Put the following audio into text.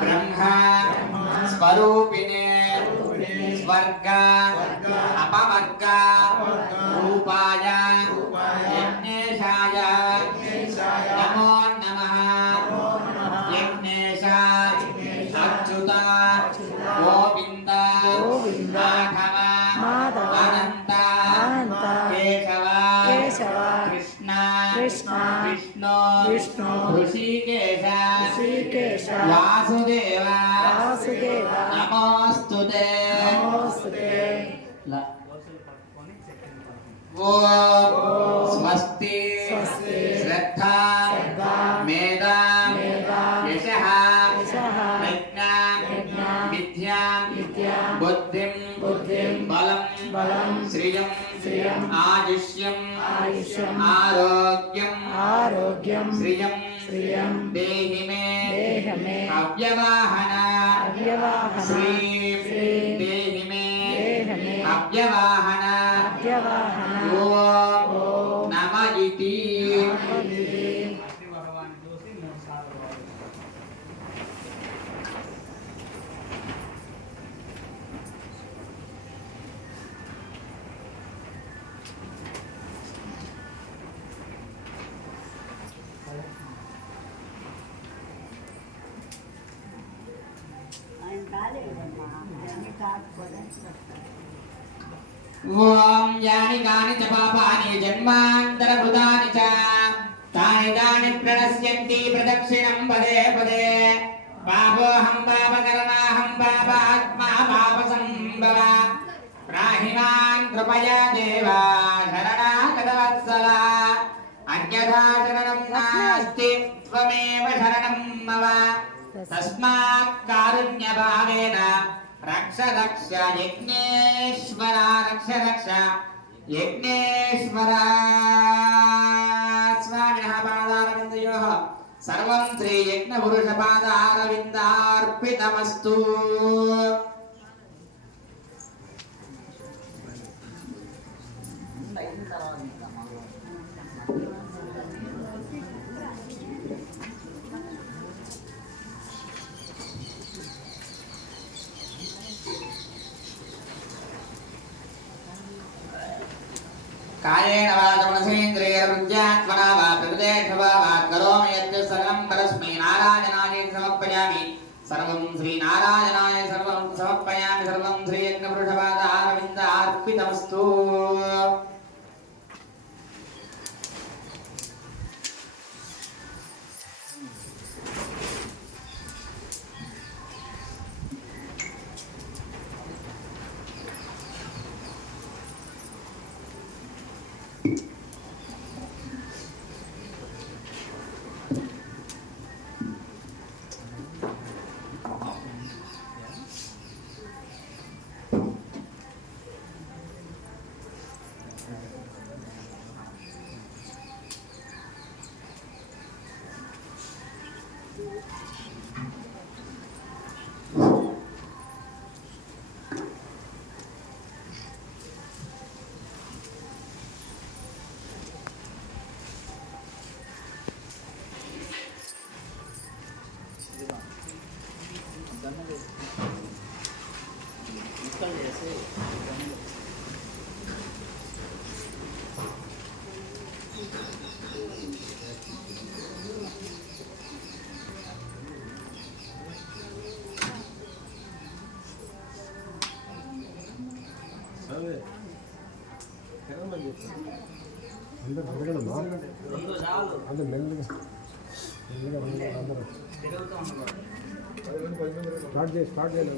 ब्रह्मा स्वरूपिणे स्वर्ग अपवर्ग रूपाय यज्ञेशाय नमो नमः। यज्ञेश अच्युत गोविंद माधव अनंत केशव कृष्ण विष्णु ऋषिकेश वासुदेव नमोस्तुते। स्वस्ति श्रद्धा मेधा यशः प्रज्ञा विद्या बुद्धिं बलं श्रियं आयुष्यं आरोग्यं श्रियं देहि मे अव्यवाहन श्रीं देहि मे अव्यवाहन ओम नमः इति। ओम यानि कानि च पापानि जन्मान्तरभूतानि च तानि तानि प्रणश्यन्ति प्रदक्षिणं पदे पदे। पापोऽहं पापकर्माहं पापात्मा पापसम्भव। त्राहि मां कृपया देव शरणागतवत्सल। अन्यथा शरणं नास्ति त्वमेव शरणं मम। तस्मात् कारुण्यभावेन रक्ष रक्ष यज्ञेश्वर रक्ष यज्ञेश्वर। स्वामिनः पादारविन्दयोः सर्वं श्री यज्ञपुरुषपादारविन्दार्पितमस्तु। कायेन वाचा मनसेन्द्रियैर्बुद्ध्यात्मना वा प्रकृतेर्वा वा करोमि यत् सर्वं परस्मै नारायणाय समर्पयामि। सर्वं श्री नारायणाय सर्वं समर्पयामि। सर्वं श्री यज्ञपुरुषपादारविन्दार्पितमस्तु। స్టార్ట్ చేయాలి